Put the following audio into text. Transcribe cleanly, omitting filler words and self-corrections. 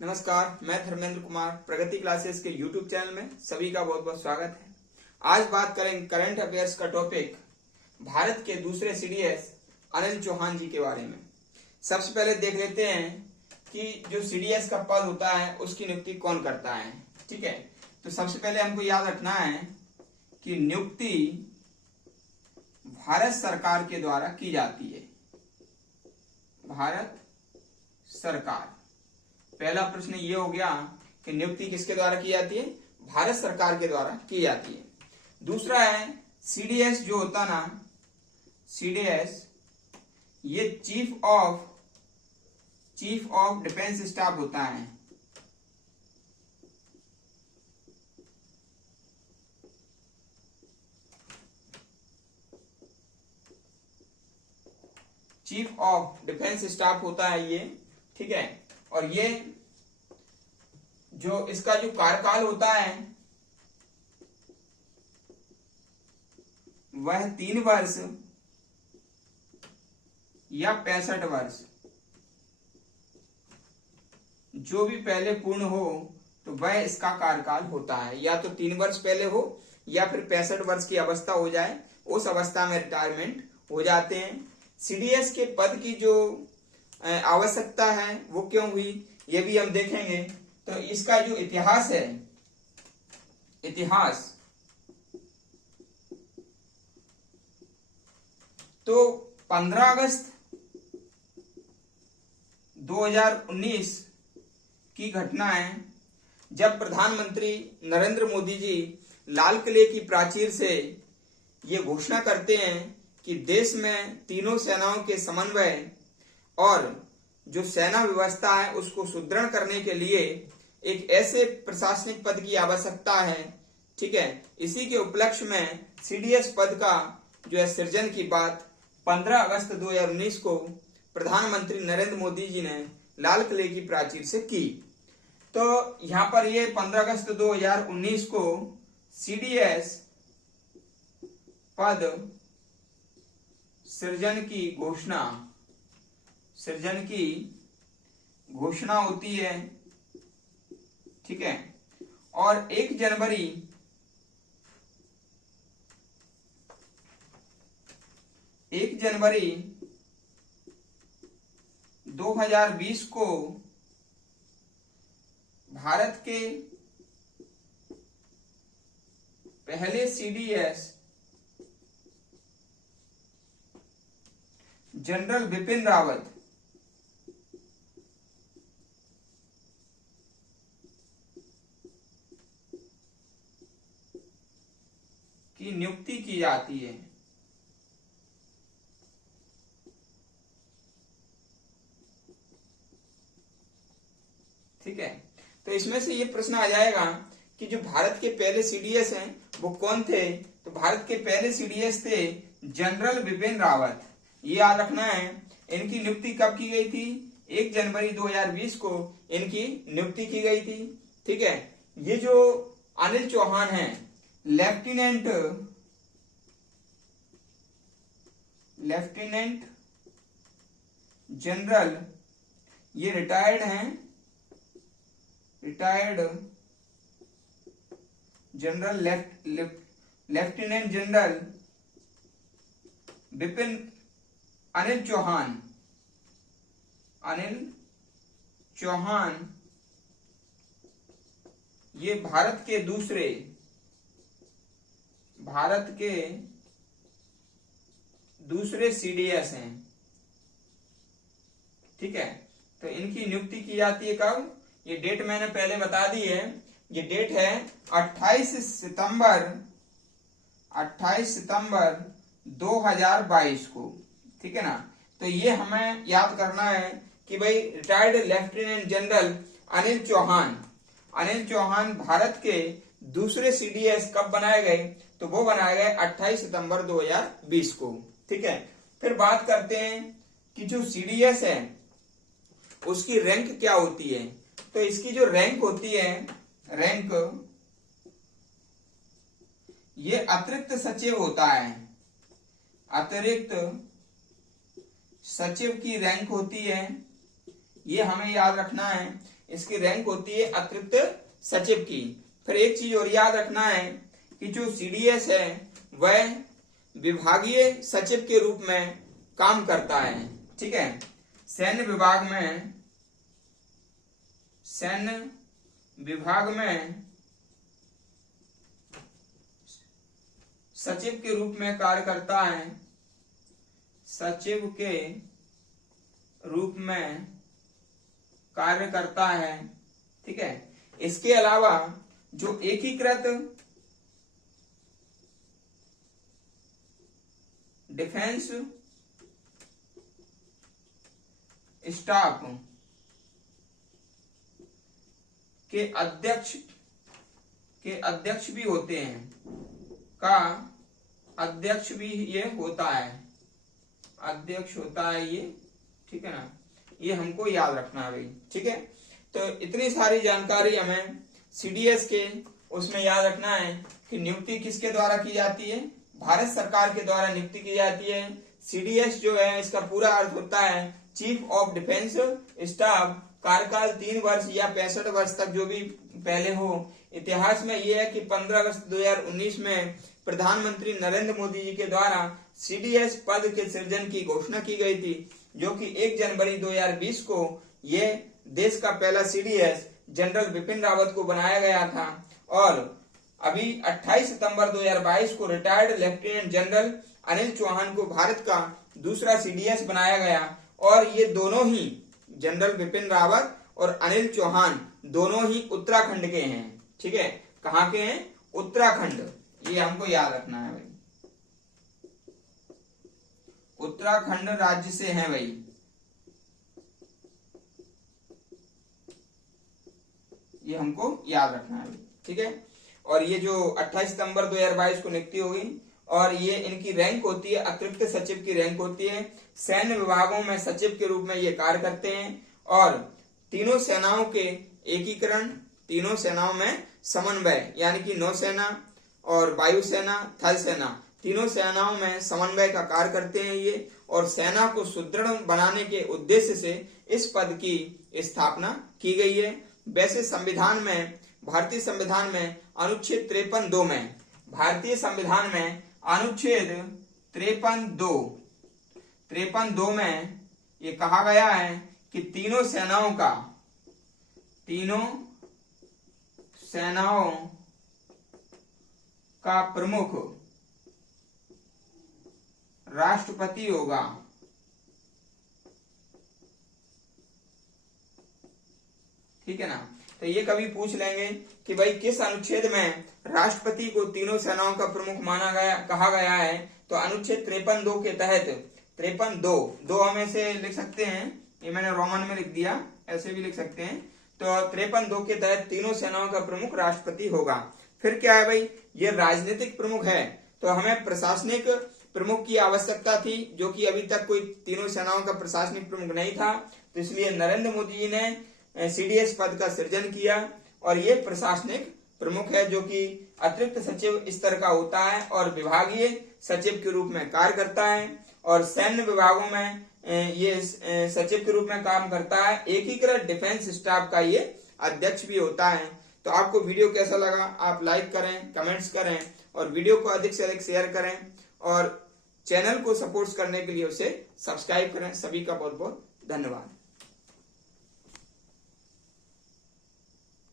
नमस्कार, मैं धर्मेंद्र कुमार प्रगति क्लासेस के YouTube चैनल में सभी का बहुत बहुत स्वागत है। आज बात करेंगे करंट अफेयर्स का टॉपिक भारत के दूसरे सीडीएस अनिल चौहान जी के बारे में। सबसे पहले देख लेते हैं कि जो सीडीएस का पद होता है उसकी नियुक्ति कौन करता है। ठीक है, तो सबसे पहले हमको याद रखना है कि नियुक्ति भारत सरकार के द्वारा की जाती है। भारत सरकार, पहला प्रश्न ये हो गया कि नियुक्ति किसके द्वारा की जाती है? भारत सरकार के द्वारा की जाती है। दूसरा है सीडीएस जो होता ना, सीडीएस ये चीफ ऑफ डिफेंस स्टाफ होता है। चीफ ऑफ डिफेंस स्टाफ होता है ये। ठीक है, और ये जो इसका जो कार्यकाल होता है वह 3 वर्ष या 65 वर्ष, जो भी पहले पूर्ण हो तो वह इसका कार्यकाल होता है। या तो 3 वर्ष पहले हो या फिर 65 वर्ष की अवस्था हो जाए, उस अवस्था में रिटायरमेंट हो जाते हैं। सीडीएस के पद की जो आवश्यकता है वो क्यों हुई ये भी हम देखेंगे। तो इसका जो इतिहास है, इतिहास तो 15 अगस्त 2019 की घटना है, जब प्रधानमंत्री नरेंद्र मोदी जी लाल किले की प्राचीर से ये घोषणा करते हैं कि देश में तीनों सेनाओं के समन्वय और जो सेना व्यवस्था है उसको सुदृढ़ करने के लिए एक ऐसे प्रशासनिक पद की आवश्यकता है। ठीक है, इसी के उपलक्ष्य में सीडीएस पद का जो है सृजन की बात 15 अगस्त 2019 को प्रधानमंत्री नरेंद्र मोदी जी ने लाल किले की प्राचीर से की। तो यहां पर ये 15 अगस्त 2019 को सीडीएस पद सृजन की घोषणा होती है। ठीक है, और 1 जनवरी 2020 को भारत के पहले सीडीएस जनरल बिपिन रावत की नियुक्ति की जाती है। ठीक है, तो इसमें से ये प्रश्न आ जाएगा कि जो भारत के पहले सीडीएस हैं वो कौन थे? तो भारत के पहले सीडीएस थे जनरल बिपिन रावत। ये याद रखना है। इनकी नियुक्ति कब की गई थी? 1 जनवरी 2020 को इनकी नियुक्ति की गई थी। ठीक है, ये जो अनिल चौहान हैं लेफ्टिनेंट जनरल, ये रिटायर्ड हैं, retired general lieutenant general Anil Chauhan ये भारत के दूसरे सीडीएस हैं। ठीक है, तो इनकी नियुक्ति की जाती है कब? ये डेट मैंने पहले बता दी है। ये डेट है 28 सितंबर 2022 को। ठीक है ना, तो ये हमें याद करना है कि भाई retired lieutenant general Anil Chauhan Bharat के दूसरे सीडीएस कब बनाए गए? तो वो बनाए गए 28 सितंबर 2020 को। ठीक है, फिर बात करते हैं कि जो सीडीएस है उसकी रैंक क्या होती है। तो इसकी जो रैंक होती है, रैंक ये अतिरिक्त सचिव होता है। अतिरिक्त सचिव की रैंक होती है। ये हमें याद रखना है इसकी रैंक होती है अतिरिक्त सचिव की। फिर एक चीज और याद रखना है कि जो सीडीएस है वह विभागीय सचिव के रूप में काम करता है। ठीक है, सैन्य विभाग में सचिव के रूप में कार्य करता है, सचिव के रूप में कार्य करता है। ठीक है, इसके अलावा जो एकीकृत डिफेंस स्टाफ के अध्यक्ष भी होते हैं, का अध्यक्ष भी ये होता है, अध्यक्ष होता है ये। ठीक है ना, ये हमको याद रखना है भाई। ठीक है, तो इतनी सारी जानकारी हमें सीडीएस के उसमें याद रखना है कि नियुक्ति किसके द्वारा की जाती है, भारत सरकार के द्वारा नियुक्ति की जाती है। सीडीएस जो है इसका पूरा अर्थ होता है चीफ ऑफ डिफेंस स्टाफ, कार्यकाल 3 वर्ष या 65 वर्ष तक जो भी पहले हो। इतिहास में यह है कि 15 अगस्त 2019 में प्रधानमंत्री नरेंद्र मोदी जी के द्वारा सीडीएस पद के सृजन की घोषणा की गई थी, जो कि 1 जनवरी 2020 को ये देश का पहला सीडीएस जनरल बिपिन रावत को बनाया गया था। और अभी 28 सितंबर 2022 को retired lieutenant general Anil Chauhan को भारत का दूसरा सीडीएस बनाया गया। और ये दोनों ही जनरल बिपिन रावत और अनिल चौहान दोनों ही उत्तराखंड के हैं। ठीक है, कहाँ के हैं, उत्तराखंड, ये हमको याद रखना है भाई, उत्तराखंड राज्य से हैं भाई। ये हमको याद रखना है भाई। ठीक है, और ये जो 28 सितंबर 2022 को नियुक्ति होगी और ये इनकी रैंक होती है अतिरिक्त सचिव की रैंक होती है। सैन्य विभागों में सचिव के रूप में ये कार्य करते हैं और तीनों सेनाओं के एकीकरण, तीनों सेनाओं में समन्वय, यानी कि नौसेना और वायुसेना, थल सेना, तीनों सेनाओं में समन्वय का कार्य करते हैं ये। और सेना को सुदृढ़ बनाने के उद्देश्य से इस पद की स्थापना की गई है। वैसे संविधान में, भारतीय संविधान में अनुच्छेद 53(2) में, भारतीय संविधान में अनुच्छेद 53(2) में ये कहा गया है कि तीनों सेनाओं का प्रमुख राष्ट्रपति होगा। ठीक है ना, तो ये कभी पूछ लेंगे कि भाई किस अनुच्छेद में राष्ट्रपति को तीनों सेनाओं का प्रमुख माना गया, कहा गया है। तो अनुच्छेद 53(2) के तहत 53(2) हम ऐसे लिख सकते हैं, ये मैंने रोमन में लिख दिया, ऐसे भी लिख सकते हैं। तो 53(2) के तहत तीनों सेनाओं का प्रमुख राष्ट्रपति होगा। फिर क्या है भाई, ये राजनीतिक प्रमुख है, तो हमें प्रशासनिक प्रमुख की आवश्यकता थी, जो कि अभी तक कोई तीनों सेनाओं का प्रशासनिक प्रमुख नहीं था। तो इसलिए नरेंद्र मोदी जी ने सीडीएस पद का सृजन किया और ये प्रशासनिक प्रमुख है, जो कि अतिरिक्त सचिव स्तर का होता है और विभागीय सचिव के रूप में कार्य करता है। और सैन्य विभागों में ये सचिव के रूप में काम करता है। एकीकृत डिफेंस स्टाफ का ये अध्यक्ष भी होता है। तो आपको वीडियो कैसा लगा, आप लाइक करें, कमेंट्स करें और वीडियो को अधिक से अधिक शेयर करें और चैनल को सपोर्ट करने के लिए उसे सब्सक्राइब करें। सभी का बहुत बहुत धन्यवाद।